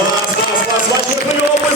Класс, класс, класс, ваш Наполеон!